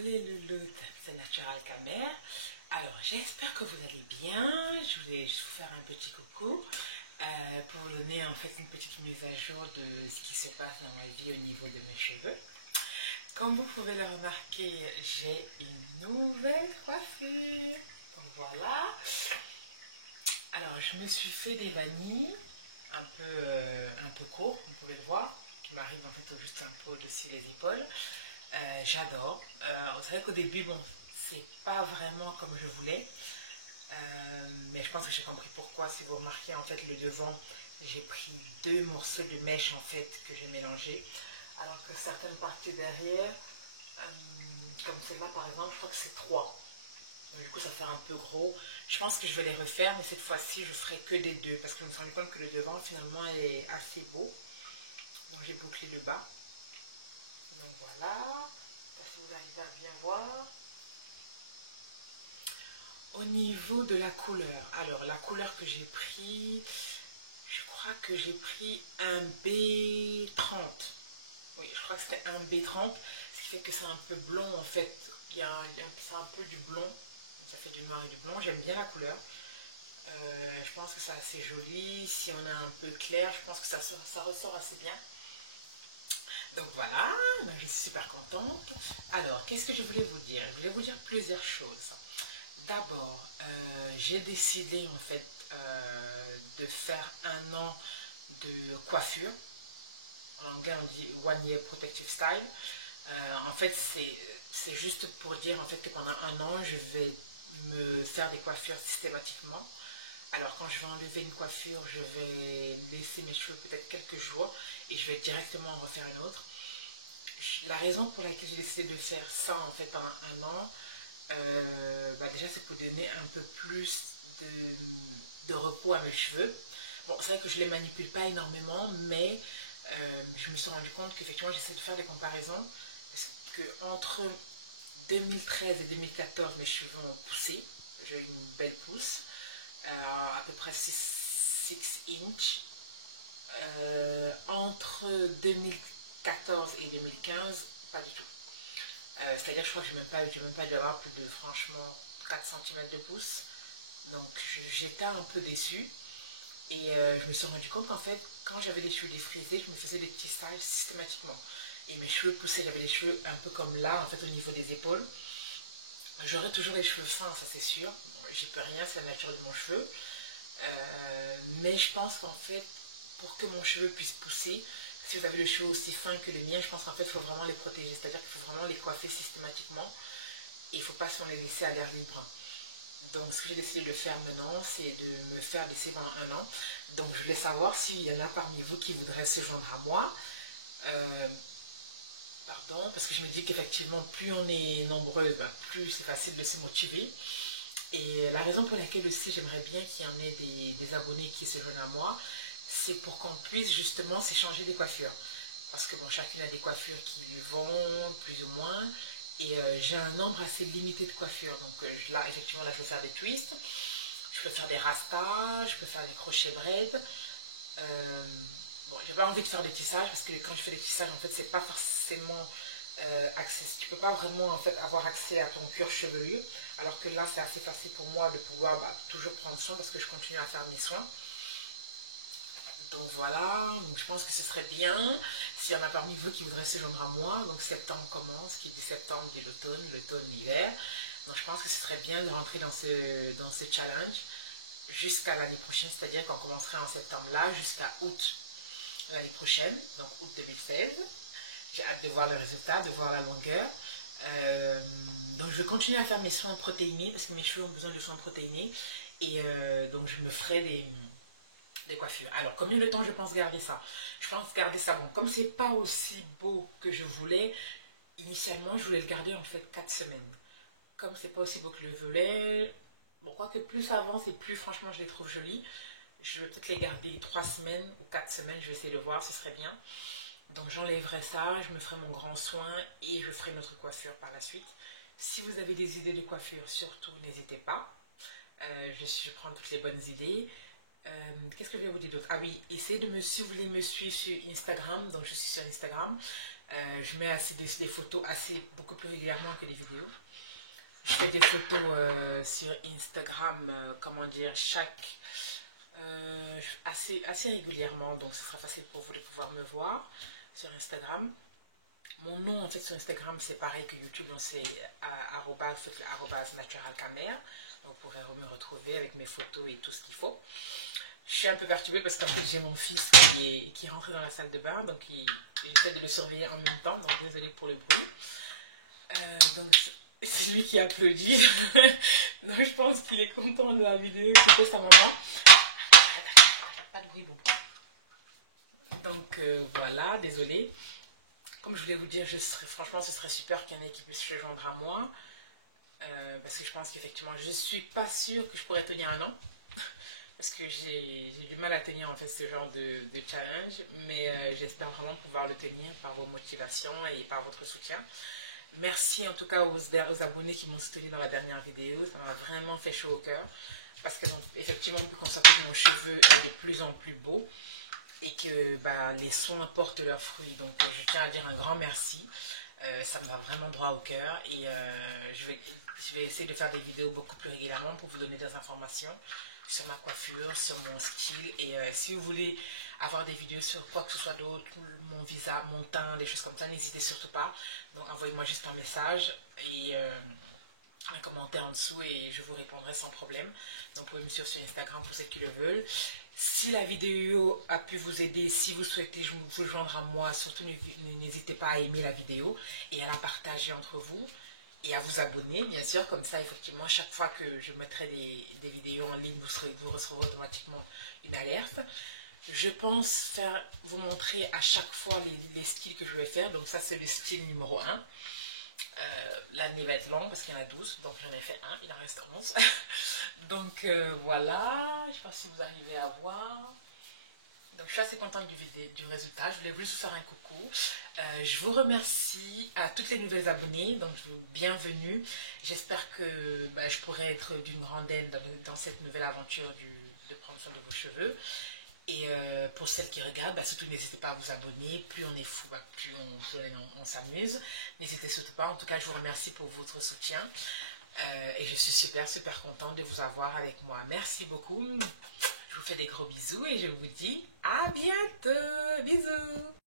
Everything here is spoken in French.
voulez le look The Natural Camer. Alors, j'espère que vous allez bien. Je voulais juste vous faire un petit coucou pour vous donner en fait une petite mise à jour de ce qui se passe dans ma vie au niveau de mes cheveux. Comme vous pouvez le remarquer, j'ai une nouvelle coiffure. Donc voilà. Alors, je me suis fait des vanilles un peu courts, vous pouvez le voir, qui m'arrivent en fait juste un peu au-dessus des épaules. J'adore. C'est vrai qu'au début, bon, c'est pas vraiment comme je voulais. Mais je pense que j'ai compris pourquoi. Si vous remarquez, en fait, le devant, j'ai pris deux morceaux de mèche, en fait, que j'ai mélangés. Alors que certaines parties derrière, comme celle-là, par exemple, je crois que c'est trois. Donc, du coup, ça fait un peu gros. Je pense que je vais les refaire, mais cette fois-ci, je ferai que des deux. Parce que je me suis rendu compte que le devant, finalement, est assez beau. Donc, j'ai bouclé le bas. Donc, voilà. Si vous arrivez à bien voir. Au niveau de la couleur, alors la couleur que j'ai pris, je crois que j'ai pris un B30. Oui, je crois que c'était un B30, ce qui fait que c'est un peu blond en fait. C'est un peu du blond, ça fait du noir et du blond. J'aime bien la couleur. Je pense que c'est assez joli. Si on est un peu clair, je pense que ça ressort assez bien. Donc voilà, je suis super contente. Alors, qu'est-ce que je voulais vous dire? Je voulais vous dire plusieurs choses. D'abord, j'ai décidé en fait de faire un an de coiffure. En anglais, on dit One Year Protective Style. En fait, c'est juste pour dire en fait que pendant un an, je vais me faire des coiffures systématiquement. Alors, quand je vais enlever une coiffure, je vais laisser mes cheveux peut-être quelques jours et je vais directement en refaire une autre. La raison pour laquelle j'ai décidé de faire ça en fait pendant un an, déjà c'est pour donner un peu plus de repos à mes cheveux. Bon, c'est vrai que je ne les manipule pas énormément, mais je me suis rendu compte qu'effectivement j'essaie de faire des comparaisons. Parce que entre 2013 et 2014, mes cheveux ont poussé. J'ai une belle pousse, à peu près 6 inches. Entre 2014 et 2015, pas du tout. C'est-à-dire, je crois que je n'ai même pas dû avoir plus de, franchement, 4 cm de pouce. Donc, j'étais un peu déçue. Et je me suis rendu compte qu'en fait, quand j'avais les cheveux défrisés, je me faisais des petits styles systématiquement. Et mes cheveux poussaient, j'avais les cheveux un peu comme là, en fait, au niveau des épaules. J'aurai toujours les cheveux fins, ça c'est sûr. J'y peux rien, c'est la nature de mon cheveu. Mais je pense qu'en fait, pour que mon cheveu puisse pousser, si vous avez le cheveu aussi fin que le mien, je pense qu'en fait, il faut vraiment les protéger. C'est-à-dire qu'il faut vraiment les coiffer systématiquement. Et il ne faut pas seulement les laisser à l'air libre. Donc, ce que j'ai décidé de faire maintenant, c'est de me faire laisser pendant un an. Donc, je voulais savoir s'il y en a parmi vous qui voudraient se joindre à moi. Parce que je me dis qu'effectivement, plus on est nombreux, plus c'est facile de se motiver. Et la raison pour laquelle aussi j'aimerais bien qu'il y en ait des abonnés qui se joignent à moi, c'est pour qu'on puisse justement s'échanger des coiffures. Parce que bon, chacune a des coiffures qui lui vont, plus ou moins. Et j'ai un nombre assez limité de coiffures. Donc là, effectivement, là, je peux faire des twists. Je peux faire des rastas, je peux faire des crochets braid. Bon, j'ai pas envie de faire des tissages parce que quand je fais des tissages, en fait, c'est pas forcément accès. Tu peux pas vraiment en fait avoir accès à ton cuir chevelu. Alors que là, c'est assez facile pour moi de pouvoir toujours prendre soin parce que je continue à faire mes soins. Donc voilà, donc je pense que ce serait bien s'il y en a parmi vous qui voudraient se joindre à moi. Donc septembre commence, qui dit septembre dit l'automne, l'hiver. Donc je pense que ce serait bien de rentrer dans ce challenge jusqu'à l'année prochaine, c'est-à-dire qu'on commencerait en septembre là jusqu'à août l'année prochaine, donc août 2016. J'ai hâte de voir le résultat, de voir la longueur. Donc je vais continuer à faire mes soins protéinés parce que mes cheveux ont besoin de soins protéinés. Et donc je me ferai des coiffures. Alors, combien de temps je pense garder ça? Je pense garder ça, bon, comme c'est pas aussi beau que je voulais, initialement, je voulais le garder en fait 4 semaines. Comme c'est pas aussi beau que je le voulais, bon, quoique plus ça avance et plus franchement je les trouve jolies, je vais peut-être les garder 3 semaines ou 4 semaines, je vais essayer de voir, ce serait bien. Donc j'enlèverai ça, je me ferai mon grand soin et je ferai notre coiffure par la suite. Si vous avez des idées de coiffure, surtout n'hésitez pas. Je prends toutes les bonnes idées. Qu'est-ce que je vais vous dire d'autre? Ah oui, essayez de me suivre, vous voulez me suivre sur Instagram, donc je suis sur Instagram. Je mets des photos beaucoup plus régulièrement que des vidéos. Je fais des photos sur Instagram, comment dire, assez régulièrement, donc ce sera facile pour vous de pouvoir me voir sur Instagram. Mon nom en fait sur Instagram c'est pareil que YouTube, donc c'est @naturalcamer. Donc vous pourrez me retrouver avec mes photos et tout ce qu'il faut. Je suis un peu perturbée parce que j'ai mon fils qui est rentré dans la salle de bain, donc il essaie de le surveiller en même temps, donc désolé pour le bruit. Donc c'est lui qui applaudit. Donc je pense qu'il est content de la vidéo, que sa maman. Pas de bruit, bon. Donc voilà, désolé. Comme je voulais vous dire, franchement ce serait super qu'il y en ait qui puissent se joindre à moi. Parce que je pense qu'effectivement, je ne suis pas sûre que je pourrais tenir un an. Parce que j'ai du mal à tenir en fait ce genre de challenge. Mais j'espère vraiment pouvoir le tenir par vos motivations et par votre soutien. Merci en tout cas aux abonnés qui m'ont soutenu dans la dernière vidéo. Ça m'a vraiment fait chaud au cœur. Parce que donc, effectivement, vous constatez que mon cheveu est de plus en plus beau. Et que les soins portent leurs fruits. Donc je tiens à dire un grand merci. Ça me va vraiment droit au cœur. Et je vais essayer de faire des vidéos beaucoup plus régulièrement pour vous donner des informations sur ma coiffure, sur mon style. Et si vous voulez avoir des vidéos sur quoi que ce soit d'autre, mon visage, mon teint, des choses comme ça, n'hésitez surtout pas. Donc envoyez-moi juste un message et un commentaire en dessous et je vous répondrai sans problème. Donc vous pouvez me suivre sur Instagram pour ceux qui le veulent. Si la vidéo a pu vous aider, si vous souhaitez vous joindre à moi, surtout n'hésitez pas à aimer la vidéo et à la partager entre vous. Et à vous abonner, bien sûr, comme ça, effectivement, chaque fois que je mettrai des vidéos en ligne, vous recevrez automatiquement une alerte. Je pense vous montrer à chaque fois les styles que je vais faire. Donc ça, c'est le style numéro 1. L'année va être longue parce qu'il y en a 12, donc j'en ai fait un, il en reste 11. Donc voilà, je ne sais pas si vous arrivez à voir. Donc je suis assez contente du résultat, je voulais juste vous faire un coucou. Je vous remercie à toutes les nouvelles abonnées, donc bienvenue. J'espère que je pourrai être d'une grande aide dans cette nouvelle aventure de prendre soin de vos cheveux. Et pour celles qui regardent, surtout n'hésitez pas à vous abonner. Plus on est fou, plus on s'amuse. N'hésitez surtout pas. En tout cas, je vous remercie pour votre soutien. Et je suis super contente de vous avoir avec moi. Merci beaucoup. Je vous fais des gros bisous et je vous dis à bientôt. Bisous.